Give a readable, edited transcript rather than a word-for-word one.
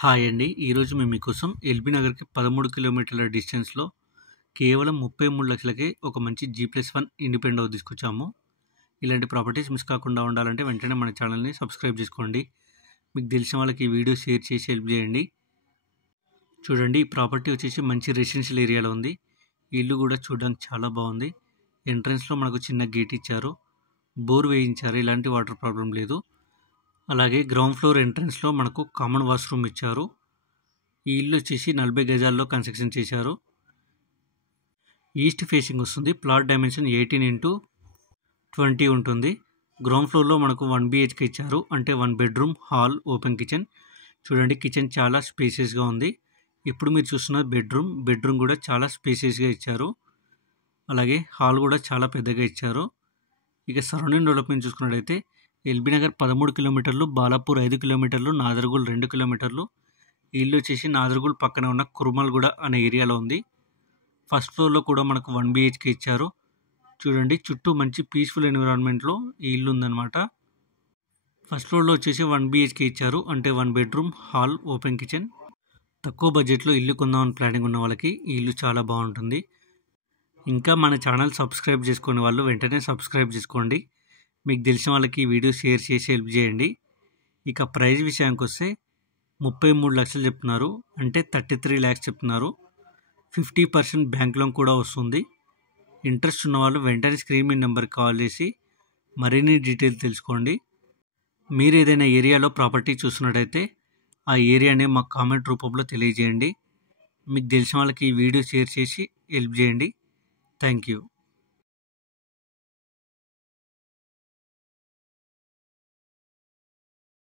Hi అండి. ఈరోజు మేము మీకోసం ఎల్బీ నగర్‌కి 13 కిలోమీటర్ల డిస్టెన్స్‌లో కేవలం 33,00,000కే ఒక మంచి G+1 ఇండిపెండెంట్ హౌస్ తీసుకొచ్చాము. ఇలాంటి ప్రాపర్టీస్ మిస్ కాకుండా ఉండాలంటే వెంటనే మన ఛానల్‌ని సబ్స్క్రైబ్ చేసుకోండి. మీకు తెలిసిన వాళ్ళకి ఈ వీడియో షేర్ చేసి హెల్ప్ చేయండి. చూడండి, ఈ ప్రాపర్టీ వచ్చేసి మంచి రెసిడెన్షియల్ ఏరియాలో ఉంది. ఈ ఇల్లు కూడా చూడడానికి చాలా బాగుంది. ఎంట్రన్స్‌లో మనకు చిన్న గేట్ ఇచ్చారు. బోర్ వేయించారు. ఎలాంటి వాటర్ ప్రాబ్లం లేదు. అలాగే గ్రౌండ్ ఫ్లోర్ ఎంట్రన్స్‌లో మనకు కామన్ వాష్‌రూమ్ ఇచ్చారు. ఈ ఇల్లు వచ్చేసి 40 గజాల్లో కన్స్ట్రక్షన్ చేశారు. ఈస్ట్ ఫేసింగ్ వస్తుంది. ప్లాట్ డైమెన్షన్ 18x20 ఉంటుంది. గ్రౌండ్ ఫ్లోర్లో మనకు 1 BHK ఇచ్చారు. అంటే 1 బెడ్రూమ్, హాల్, ఓపెన్ కిచెన్. చూడండి, కిచెన్ చాలా స్పేసియస్గా ఉంది. ఇప్పుడు మీరు చూస్తున్న బెడ్రూమ్ కూడా చాలా స్పేసియస్గా ఇచ్చారు. అలాగే హాల్ కూడా చాలా పెద్దగా ఇచ్చారు. ఇక సరౌండింగ్ డెవలప్మెంట్ చూసుకున్నట్టయితే ఎల్బీ నగర్ 13 కిలోమీటర్లు, బాలాపూర్ 5 కిలోమీటర్లు, నాదర్గూల్ 2 కిలోమీటర్లు. ఈ ఇల్లు వచ్చేసి నాదర్గూల్ పక్కన ఉన్న కురుమల్గూడ అనే ఏరియాలో ఉంది. ఫస్ట్ ఫ్లోర్లో కూడా మనకు 1 BHK ఇచ్చారు. చూడండి, చుట్టూ మంచి పీస్ఫుల్ ఎన్విరాన్మెంట్లో ఈ ఇల్లు ఉందన్నమాట. ఫస్ట్ ఫ్లోర్లో వచ్చేసి 1 BHK ఇచ్చారు. అంటే 1 బెడ్రూమ్, హాల్, ఓపెన్ కిచెన్. తక్కువ బడ్జెట్లో ఇల్లు కొందామని ప్లానింగ్ ఉన్న వాళ్ళకి ఈ ఇల్లు చాలా బాగుంటుంది. ఇంకా మన ఛానల్ సబ్స్క్రైబ్ చేసుకునే వాళ్ళు వెంటనే సబ్స్క్రైబ్ చేసుకోండి. మీకు తెలిసిన వాళ్ళకి ఈ వీడియో షేర్ చేసి హెల్ప్ చేయండి. ఇక ప్రైస్ విషయానికి వస్తే 33 లక్షలు చెప్తున్నారు. అంటే 33 lakhs చెప్తున్నారు. 50% బ్యాంక్ లోన్ కూడా వస్తుంది. ఇంట్రెస్ట్ ఉన్న వాళ్ళు వెంటనే స్క్రీన్ మీద నెంబర్కి కాల్ చేసి మరిన్ని డీటెయిల్స్ తెలుసుకోండి. మీరు ఏదైనా ఏరియాలో ప్రాపర్టీ చూస్తున్నట్టయితే ఆ ఏరియాని మాకు కామెంట్ రూపంలో తెలియజేయండి. మీకు తెలిసిన వాళ్ళకి ఈ వీడియో షేర్ చేసి హెల్ప్ చేయండి. Thank you.